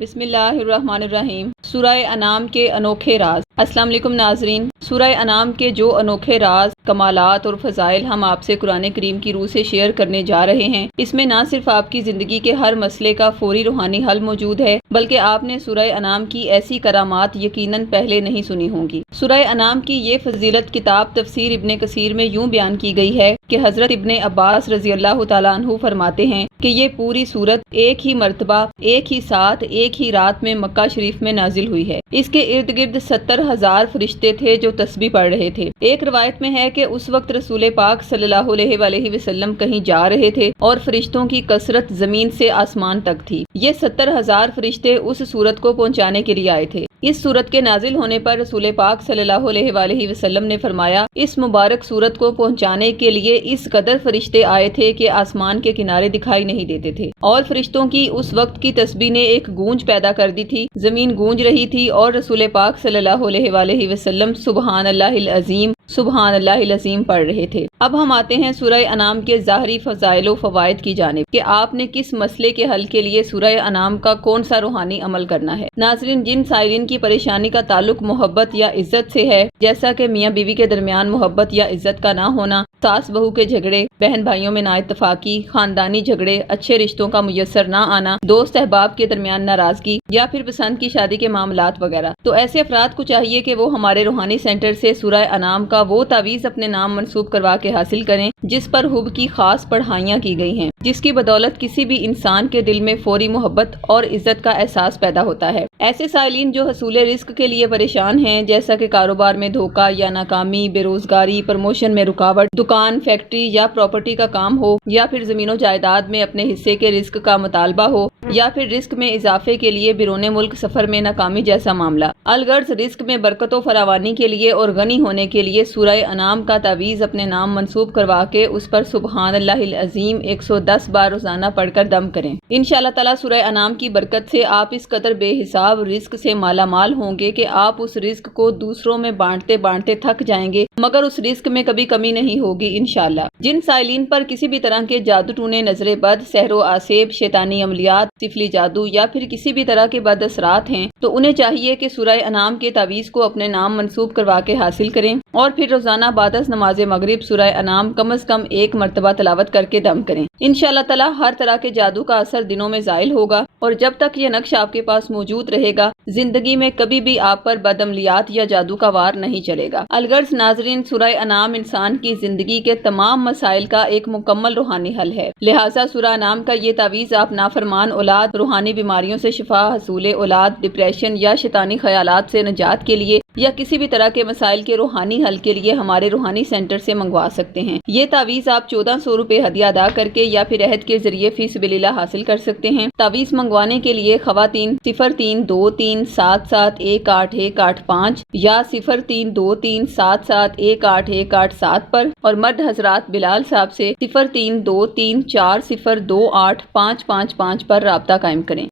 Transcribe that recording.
بسم اللہ الرحمن الرحیم۔ سورہ انعام کے انوکھے راز۔ السلام علیکم ناظرین، سورہ انعام کے جو انوکھے راز، کمالات اور فضائل ہم آپ سے قرآن کریم کی روح سے شیئر کرنے جا رہے ہیں، اس میں نہ صرف آپ کی زندگی کے ہر مسئلے کا فوری روحانی حل موجود ہے، بلکہ آپ نے سورہ انعام کی ایسی کرامات یقیناً پہلے نہیں سنی ہوں گی۔ سورہ انعام کی یہ فضیلت کتاب تفسیر ابن کثیر میں یوں بیان کی گئی ہے کہ حضرت ابن عباس رضی اللہ تعالیٰ عنہ فرماتے ہیں کہ یہ پوری سورت ایک ہی مرتبہ، ایک ہی ساتھ، ایک ہی رات میں مکہ شریف میں نازل ہوئی ہے۔ اس کے ارد گرد 70,000 فرشتے تھے جو تسبیح پڑھ رہے تھے۔ ایک روایت میں ہے کہ اس وقت رسول پاک صلی اللہ علیہ وآلہ وسلم کہیں جا رہے تھے اور فرشتوں کی کثرت زمین سے آسمان تک تھی۔ یہ 70,000 فرشتے اس سورت کو پہنچانے کے لیے آئے تھے۔ اس سورت کے نازل ہونے پر رسول پاک صلی اللہ علیہ وآلہ وسلم نے فرمایا، اس مبارک سورت کو پہنچانے کے لیے اس قدر فرشتے آئے تھے کہ آسمان کے کنارے دکھائی نہیں دیتے تھے، اور فرشتوں کی اس وقت کی تسبیح نے ایک گونج پیدا کر دی تھی، زمین گونج رہی تھی اور رسول پاک صلی اللہ علیہ وآلہ وسلم سبحان اللہ العظیم، سبحان اللہ العظیم پڑھ رہے تھے۔ اب ہم آتے ہیں سورہ انعام کے ظاہری فضائل و فوائد کی جانب کہ آپ نے کس مسئلے کے حل کے لیے سورہ انعام کا کون سا روحانی عمل کرنا ہے۔ ناظرین، جن سائلین کی پریشانی کا تعلق محبت یا عزت سے ہے، جیسا کہ میاں بیوی کے درمیان محبت یا عزت کا نہ ہونا، ساس بہو کے جھگڑے، بہن بھائیوں میں نا اتفاقی، خاندانی جھگڑے، اچھے رشتوں کا میسر نہ آنا، دوست احباب کے درمیان ناراضگی یا پھر پسند کی شادی کے معاملات وغیرہ، تو ایسے افراد کو چاہیے کہ وہ ہمارے روحانی سینٹر سے سورہ انعام کا وہ تعویذ اپنے نام منسوب کروا کے حاصل کریں جس پر حب کی خاص پڑھائیاں کی گئی ہیں، جس کی بدولت کسی بھی انسان کے دل میں فوری محبت اور عزت کا احساس پیدا ہوتا ہے۔ ایسے سائلین جو حصول رزق کے لیے پریشان ہیں، جیسا کہ کاروبار میں دھوکہ یا ناکامی، بے روزگاری، پروموشن میں رکاوٹ، دکان، فیکٹری یا پراپرٹی کا کام ہو، یا پھر زمین و جائیداد میں اپنے حصے کے رزق کا مطالبہ ہو، یا پھر رزق میں اضافے کے لیے بیرون ملک سفر میں ناکامی جیسا معاملہ، الغرض رزق میں برکت و فراوانی کے لیے اور غنی ہونے کے لیے سورہ انعام کا تعویذ اپنے نام منسوب کروا کے اس پر سبحان اللہ العظیم 110 بار روزانہ پڑھ کر دم کریں۔ انشاءاللہ تعالیٰ سورہ انعام کی برکت سے آپ اس قدر بے حساب رزق سے مالا مال ہوں گے کہ آپ اس رزق کو دوسروں میں بانٹتے بانٹتے تھک جائیں گے، مگر اس رزق میں کبھی کمی نہیں ہوگی انشاءاللہ۔ جن سائلین پر کسی بھی طرح کے جادو ٹونے، نظر بد، سحر و آسیب، شیطانی عملیات، سفلی جادو یا پھر کسی بھی طرح کے بد اثرات ہیں، تو انہیں چاہیے کہ سورہ انعام کے تعویذ کو اپنے نام منسوب کروا کے حاصل کریں اور پھر روزانہ بعد از نماز مغرب سورہ انعام کم از کم ایک مرتبہ تلاوت کر کے دم کریں۔ انشاءاللہ تعالیٰ ہر طرح کے جادو کا اثر دنوں میں زائل ہوگا، اور جب تک یہ نقش آپ کے پاس موجود رہے گا، زندگی میں کبھی بھی آپ پر بد عملیات یا جادو کا وار نہیں چلے گا۔ الغرض ناظرین، سورہ انعام انسان کی زندگی کے تمام مسائل کا ایک مکمل روحانی حل ہے، لہٰذا سورہ انعام کا یہ تعویذ آپ نافرمان اولاد، روحانی بیماریوں سے شفا، حصول اولاد، ڈپریشن یا شیطانی خیالات سے نجات کے لیے یا کسی بھی طرح کے مسائل کے روحانی حل کے لیے ہمارے روحانی سینٹر سے منگوا سکتے ہیں۔ یہ تعویذ آپ 1400 روپے ہدیہ ادا کر کے یا پھر عہد کے ذریعے فی سبیل اللہ حاصل کر سکتے ہیں۔ تعویذ منگوانے کے لیے خواتین 032377181885 یا 032377181887 پر، اور مرد حضرات بلال صاحب سے 0323402855 پر رابطہ قائم کریں۔